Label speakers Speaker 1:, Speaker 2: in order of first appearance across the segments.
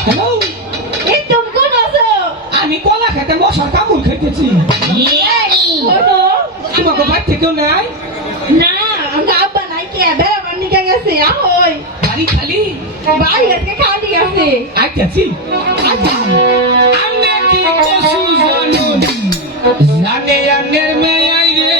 Speaker 1: Hello
Speaker 2: এই তুমি কোন আছো
Speaker 1: আমি কলা খেতে মশার কামড় খেতেছি তোমাকে বাড়ি থেকেও নাই
Speaker 2: না আমরা আব্বা নাই কে বেড়াবার নিকে গেছে ahoy
Speaker 1: বাড়ি খালি
Speaker 2: বাড়ি আজকে খালি আছে
Speaker 1: আইতেছি আমি কি কসু জানো জানে আনের মেয়াই রে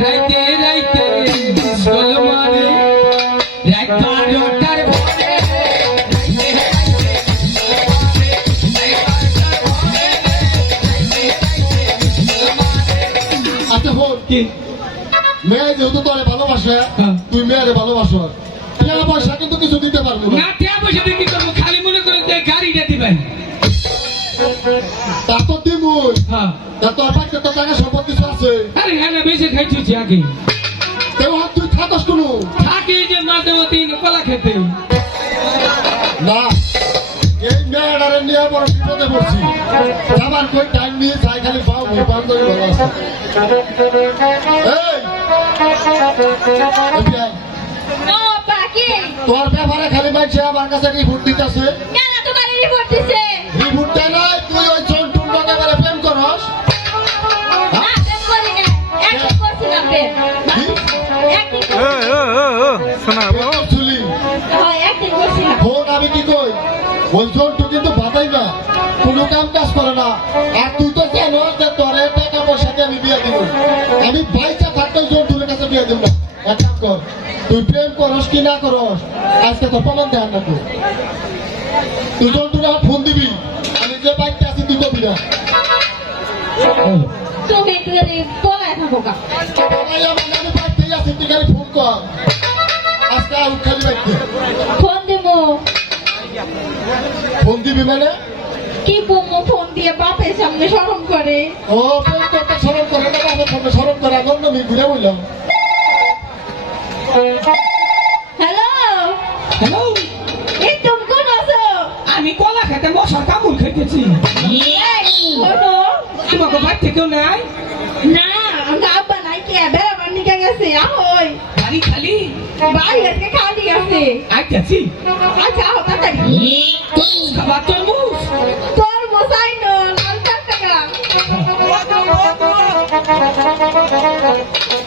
Speaker 1: রাইতে রাইতে কি
Speaker 3: মেয়ে যেহেতু তোরে ভালোবাসে
Speaker 1: হ্যাঁ।
Speaker 3: তুই মেয়েরে ভালোবাসো। টিয়া পয়সা কিন্তু কিছু দিতে পারব না।
Speaker 1: টিয়া পয়সা দিয়ে কি করব খালি মনে করে যে গাড়িটা দিবেন।
Speaker 3: তা তো দিবই
Speaker 1: হ্যাঁ।
Speaker 3: তা তোর বাড়িতে তো টাকা সম্পত্তি আছে।
Speaker 1: আরে হ্যাঁ বেশি খাইছি আগে।
Speaker 3: আমার কই? টাইম নিয়ে যাই খালি পাও বিপাদ করে ভালো আছে। এই! এদিকে
Speaker 2: বাকি
Speaker 3: তোর ব্যাপারে খালি মাইছে আমার কাছে রিপোর্ট দিতেছে।
Speaker 2: কেন তোমার রিপোর্ট দিছে।
Speaker 3: রিপোর্ট দেয় নাই তুই ওই জন্টুর লোকে এবারে প্রেম করস।
Speaker 2: না প্রেম করি না একদিন করছিলাম প্রেম। একদিন
Speaker 3: চুলি
Speaker 2: হয় একদিন করছিলাম।
Speaker 3: ফোন আমি কি কই? ওই জন্টু বিয়ে দিব এক কাম কর তুই প্রেম করস কি না করস আজকে তোর প্রমাণ দেয় না তুই তুই জন্টুর আমার ফোন দিবি আমি যে বাইকটা আছি তুই কবি না।
Speaker 2: তুমি একটু যদি থাকো কা
Speaker 3: ভাই, আমার আমি বাইকটাই আছি তুই খালি ফোন কর। আজকে আর খালি বাইকতে
Speaker 2: ফোন দেবো।
Speaker 3: ফোন দিবি মানে?
Speaker 2: কি বলব ফোন দিয়ে বাপের সামনে স্মরণ করে।
Speaker 3: ও ফোন করতে স্মরণ করে না বাবার ফোনে স্মরণ করে আমার নমি ঘুরে বললাম।
Speaker 2: হ্যালো
Speaker 1: হ্যালো
Speaker 2: এই তুমি কোন আছো
Speaker 1: আমি কলা খেতে মশার কামড় খেতেছি
Speaker 2: কোনো
Speaker 1: তোমাকে বাড়ি থেকেও নাই?
Speaker 2: না আমরা আব্বা নাই কে? বেড়াবার নিকে গেছে ahoy
Speaker 1: বাড়ি খালি?
Speaker 2: বাড়ি আজকে খালি আছে।
Speaker 1: আইতেছি।
Speaker 2: আচ্ছা আহ তাড়াতাড়ি।
Speaker 1: খাবার তরমুজ?
Speaker 2: তোর মশাই নো লাল টাকা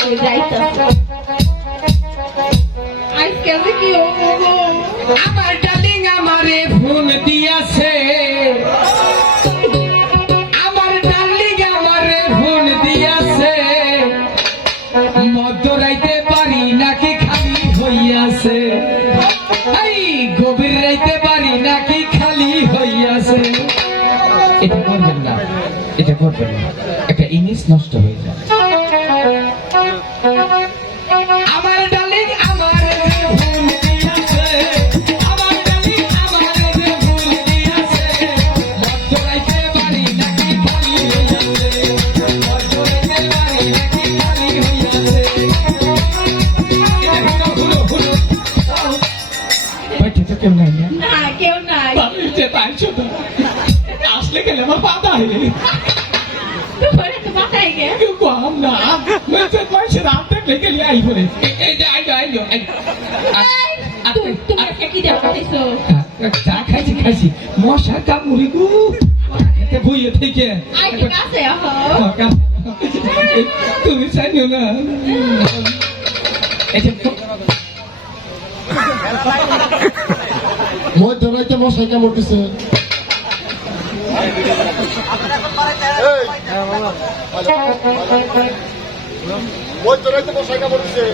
Speaker 2: এই যে কি?
Speaker 1: আমার ডালিং আমারে ফোন দিয়াছে। আমার ডার্লিং আমারে ফোন দিয়াছে। মধ্যরাইতে পারি নাকি খালি হইয়াছে। এই গভীর রাইতে পারি নাকি খালি হইয়াছে। এটা করবেন না, এটা করবেন না। একটা ইংলিশ নষ্ট হয়ে আসলে গেলে আমার পাতা হইলে
Speaker 2: পরে তো মাথায় গে
Speaker 1: কেউ কম না মেসেজ মাইছে রাত দেখলে গেলে আই পরে এই যে আইলো আইলো আইলো
Speaker 2: তুমি তুমি আজকে কি দেওয়া পাইছো
Speaker 1: চা খাইছি খাইছি মশা কামুরি গু খেতে বইয়ে থেকে
Speaker 2: আই ঠিক আছে আহ
Speaker 1: তুমি জানিও না এই যে
Speaker 3: মধ্য রাইতে মশাই দিছে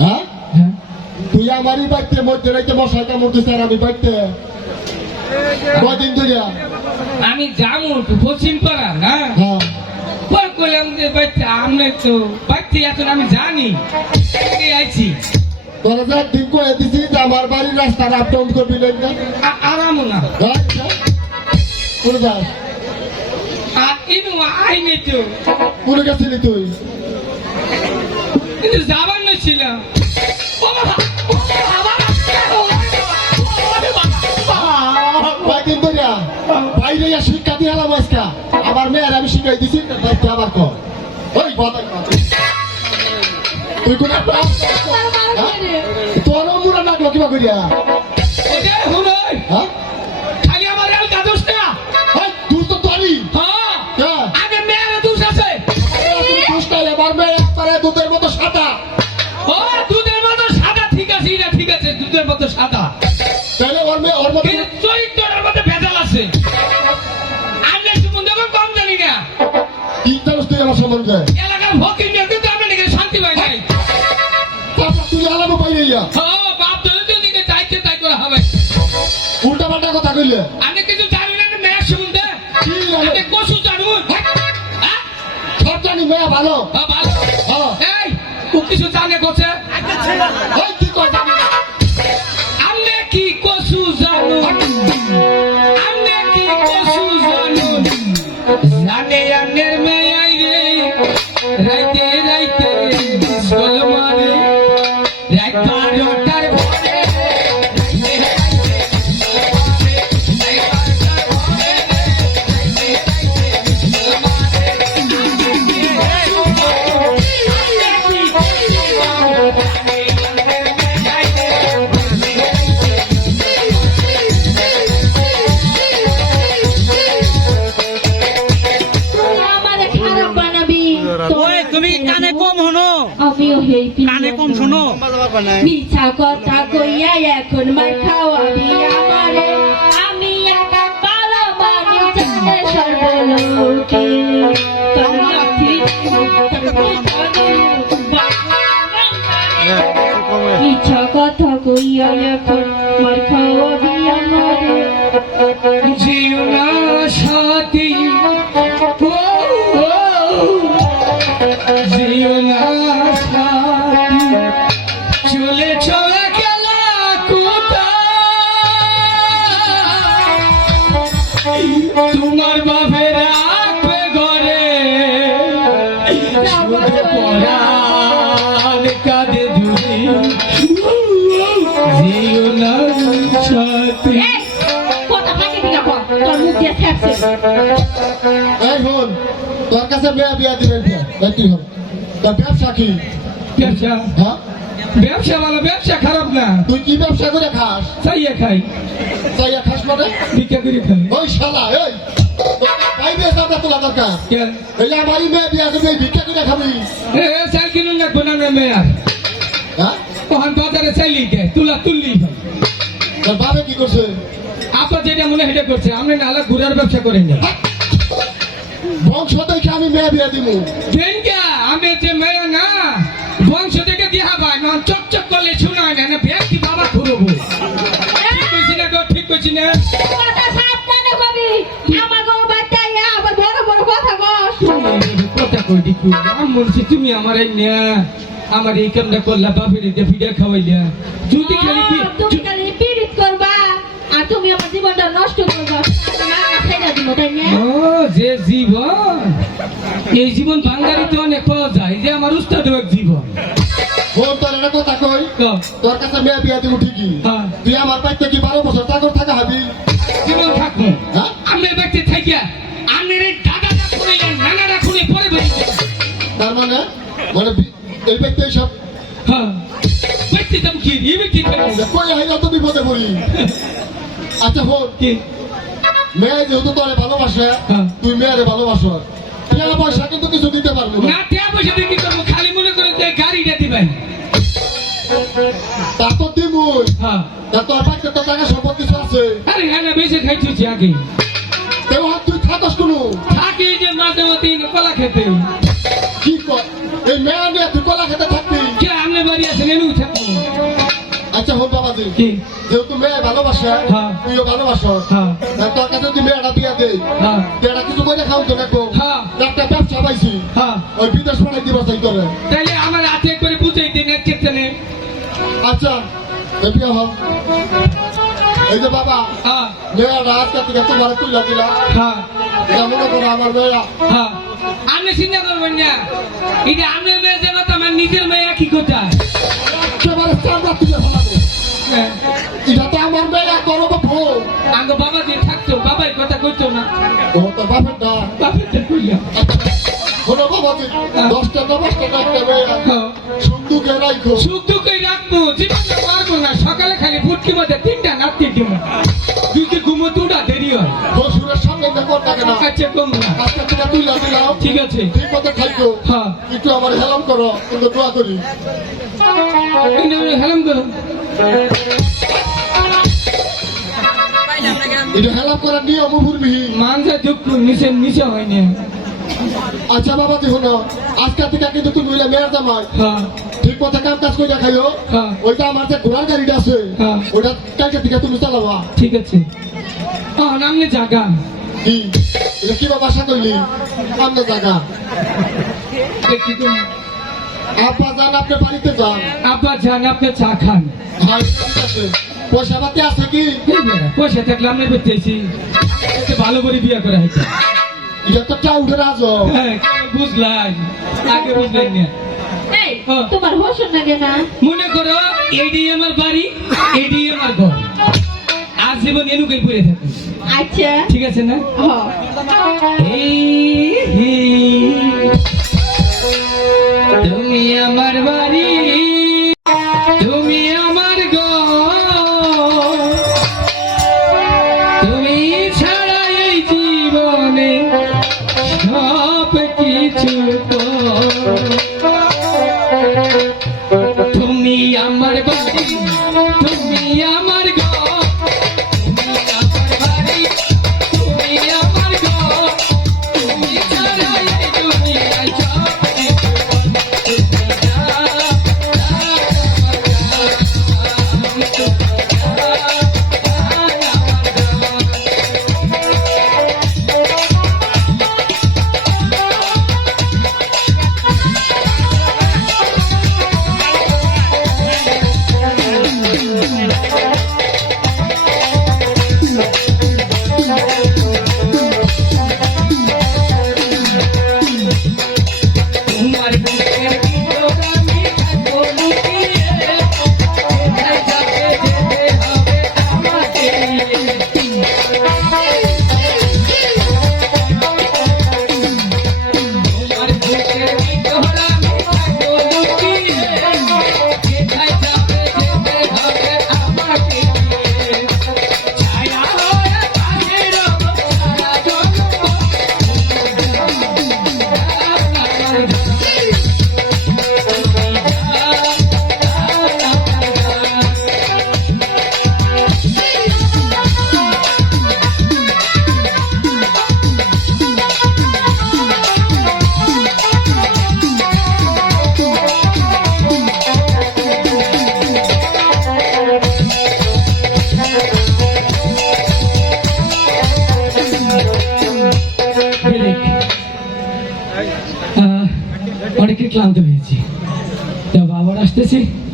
Speaker 3: হ্যাঁ?
Speaker 1: হ্যাঁ,
Speaker 3: তুই আমারই বাড়িতে মশাই কামড় দিছে আর আমি বাড়িতে। কদিন ধরিয়া?
Speaker 1: আমি যাব পশ্চিম পাড়া না
Speaker 3: হ্যাঁ।
Speaker 1: পর করলাম যে বাচ্চা আমরা তো বাচ্চা এখন আমি জানি। আইছি।
Speaker 3: তোরা যা দিন করে আমার বাড়ির রাস্তা আপ ডাউন করবি না।
Speaker 1: আ- আরামও না।
Speaker 3: কোন যাস?
Speaker 1: আর ইনু আইনে তো।
Speaker 3: কোন গেছিলি তুই?
Speaker 1: কিন্তু যাবার না ছিলাম
Speaker 3: বাইরে শিক্ষা দিয়ে এলাম আজকা। আমার মেয়ের আমি শিখাই দিছি আবার কর। ওই তুই কোন করিয়া। হ্যাঁ?
Speaker 1: না? হ্যাঁ
Speaker 3: হ্যাঁ। মেয়ে একবারে দুধের মতো সাদা।
Speaker 1: ও দুধের মতো সাদা ঠিক আছে এটা ঠিক আছে দুধের মতো সাদা।
Speaker 3: তাহলে ওর মেয়ে ওর মতো
Speaker 1: চরিত্রটার মধ্যে ভেজাল আছে। আমি সম্বন্ধে কম জানি না।
Speaker 3: কি জানিস তুই আমার সম্বন্ধে?
Speaker 1: এলাকার ভকির নিয়ে কিন্তু নাকি শান্তি পাই নাই।
Speaker 3: তুই আলামো পাইলে ইয়া। উল্টা পাল্টা কথা কইলে?
Speaker 1: আমি কিছু জানি না মেয়ের শুনতে।
Speaker 3: কি জানো?
Speaker 1: আমি কসু জানুন হ্যাঁ?
Speaker 3: সব জানি মেয়ে ভালো।
Speaker 1: হ্যাঁ, ভালো।
Speaker 3: হ্যাঁ।
Speaker 1: এই ও কিছু জানে করছে
Speaker 2: মিছা কথা কইয়া এখন মার খাওয়াবি আমারে। আমি একা পালা মানি জানে সর্বলোকে। তোর মাথি মিছা কথা কইয়া এখন মার খাওয়াবি আমারে।
Speaker 1: জিও না। তোমার বাপের রাখবে ঘরে জিও না সাথী
Speaker 2: তোর
Speaker 3: কাছে মেয়ে বিয়া দিবেন কে? হন তোর ব্যবসা কি?
Speaker 1: ব্যবসা?
Speaker 3: হ্যাঁ?
Speaker 1: ব্যবসা ভালো ব্যবসা খারাপ না।
Speaker 3: তুই কি ব্যবসা করে খাস?
Speaker 1: চাইয়া খাই।
Speaker 3: চাইয়া
Speaker 1: ভিক্ষা করে খাই।
Speaker 3: ওই শালা এই। বাইরে দাদা তোলা দরকার।
Speaker 1: কে?
Speaker 3: এই আমারই মেয়ে বিয়া দিবে ভিক্ষা করে খাবি।
Speaker 1: এ এ, চাল কিনুন না কোনা না মেয়ার
Speaker 3: হ্যাঁ?
Speaker 1: তখন বাজারে চাইলি কে তুলা তুললি ভাই।
Speaker 3: তোর বাবে কি করছে?
Speaker 1: আপনার যেটা মনে হয় করছে আপনি নাহলে ঘুরার ব্যবসা করেন না।
Speaker 3: বংশ দেখে আমি মেয়ে বিয়া দিব
Speaker 1: বেঙ্গা আমি যে মেয়ে না বংশ থেকে দিহা ভাই না চকচক করলে শোনায় না না ব্যক্তি বাবা ঘুরবো? কইছি না
Speaker 2: কথা সাবধানে কবি? আমার গো আবার বড় বড় কথা বস
Speaker 1: কথা কই দেখি আমি তুমি আমার না আমার এই কামটা করলা বাপের এটা ভিডিও খাওয়াইলা। যদি খালি
Speaker 2: তুমি খালি পীড়িত করবা আর তুমি আমার জীবনটা নষ্ট করবা
Speaker 1: ও যে জীবন এই জীবন বাঙালিতে অনেক পাওয়া যায় যে আমার উস্তাদ জীবন।
Speaker 3: বোন তোর একটা কথা কই তোর কাছে মেয়ে বিয়া দিব ঠিকই।
Speaker 1: হ্যাঁ।
Speaker 3: তুই আমার বাড়িতে কি বারো বছর চাকর থাকা হবি?
Speaker 1: থাকব
Speaker 3: হ্যাঁ
Speaker 1: আমি ব্যক্তি থাকিয়া আমি দাদা রাখুনি নানা রাখুনি পরে বেরিয়ে
Speaker 3: তার মানে? মানে এই ব্যক্তি
Speaker 1: হ্যাঁ দাম কি? এই ব্যক্তি থাকব
Speaker 3: কই হাইলা তো বিপদে পড়ি। আচ্ছা
Speaker 1: কি?
Speaker 3: মেয়ে যেহেতু তোরে ভালোবাসে
Speaker 1: হ্যাঁ।
Speaker 3: তুই মেয়েরে ভালোবাসো। টাকা পয়সা কিন্তু কিছু দিতে পারব না।
Speaker 1: না টাকা পয়সা দিয়ে কি করব? খালি মনে গাড়ি যে গাড়িটা দিবেন।
Speaker 3: তা তো দিবই
Speaker 1: হ্যাঁ।
Speaker 3: তা তোর বাড়িতে কত টাকা সম্পদ কিছু আছে।
Speaker 1: আরে হ্যাঁ বেশি খাইছি আগে।
Speaker 3: কেউ হাত তুই থাকস কোনো?
Speaker 1: থাকি যে মাঝে মধ্যে কলা খেতে।
Speaker 3: কি কর এই মেয়া নিয়ে তুই কলা খেতে থাকবি?
Speaker 1: কে আমনে বাড়ি আছে নেনু থাকব।
Speaker 3: আচ্ছা হন বাবাজি।
Speaker 1: কি?
Speaker 3: মেয়ে ভালোবাসে?
Speaker 1: হ্যাঁ।
Speaker 3: তুইও ভালোবাসো?
Speaker 1: হ্যাঁ।
Speaker 3: তোর কাছে যদি মেয়েটা বিয়া
Speaker 1: হ্যাঁ।
Speaker 3: এটা কিছু করে খাও তো দেখো
Speaker 1: হ্যাঁ।
Speaker 3: একটা ব্যবসা পাইছি।
Speaker 1: হ্যাঁ।
Speaker 3: ওই বিদেশ পাঠাই দিব চাই করে।
Speaker 1: তাইলে আমার হাতে করে বুঝাই দিন এক চেতনে
Speaker 3: আচ্ছা বিয়া হল এই যে বাবা
Speaker 1: হ্যাঁ।
Speaker 3: মেয়েটা আজকে থেকে তোমার তুলে দিলা।
Speaker 1: হ্যাঁ।
Speaker 3: এটা মনে করো আমার মেয়েরা।
Speaker 1: হ্যাঁ। আপনি চিন্তা করবেন না। এটা আপনার মেয়ে যে কথা আমার নিজের মেয়ে কি
Speaker 3: তুলে ফেলাবো।
Speaker 1: আঙ্গ বাবা যে থাকতো বাবাই কথা কইতো না।
Speaker 3: ও তো বাপেরটা।
Speaker 1: বাপেরটা কইলাম
Speaker 3: আচ্ছা, শোনো বাবাজি দশটা দশটা দশটা মেয়ে
Speaker 1: হ্যাঁ।
Speaker 3: সন্দুকে রাখো
Speaker 1: দুঃখই রাখব জীবনটা পারব না। সকালে খালি ফুটকি মধ্যে তিনটা না তিনটি দুইটি ঘুমো দুটা দেরি হয়।
Speaker 3: শ্বশুরের সামনে দেখো থাকে না
Speaker 1: আচ্ছা কম না।
Speaker 3: আজকে থেকে তুইলা দিলাম।
Speaker 1: ঠিক আছে।
Speaker 3: ঠিক মতো খাইতো
Speaker 1: হ্যাঁ।
Speaker 3: একটু আমার হেলাম করো কিন্তু দোয়া করি।
Speaker 1: হেলাম করো।
Speaker 3: এটা হেলাম করার নিয়ম ভুলবি
Speaker 1: মানসা দুঃখ নিচে নিচে হয়নি।
Speaker 3: আচ্ছা বাবা দেখো না আজকে থেকে কিন্তু তুমি হইলে মেয়ের জামাই।
Speaker 1: হ্যাঁ।
Speaker 3: ঠিক মতো কাম কাজ করে খাইও।
Speaker 1: হ্যাঁ।
Speaker 3: ওইটা আমার যে ঘোড়ার গাড়িটা আছে
Speaker 1: হ্যাঁ।
Speaker 3: ওইটা কালকে থেকে তুমি চালাবা।
Speaker 1: ঠিক আছে। নামলে জাগা।
Speaker 3: কি? বাবা আশা করলি?
Speaker 1: দেখি তো
Speaker 3: আপা যান আপনি বাড়িতে যান।
Speaker 1: আব্বা জান আপনি চা খান।
Speaker 3: পয়সা পাতি আছে কি?
Speaker 1: পয়সা থাকলে আমি বেঁচেছি ভালো করে বিয়ে করা হয়েছে।
Speaker 3: এটা তো রাজ।
Speaker 1: হ্যাঁ, বুঝলাই। আগে বুঝলাই না।
Speaker 2: তোমার হোসন লাগে না
Speaker 1: মনে করো এডি আমার বাড়ি এডি আমার ঘর। আজীবন এনুকেই পড়ে থাকি।
Speaker 2: আচ্ছা।
Speaker 1: ঠিক আছে না? তুমি আমার বাড়ি sí.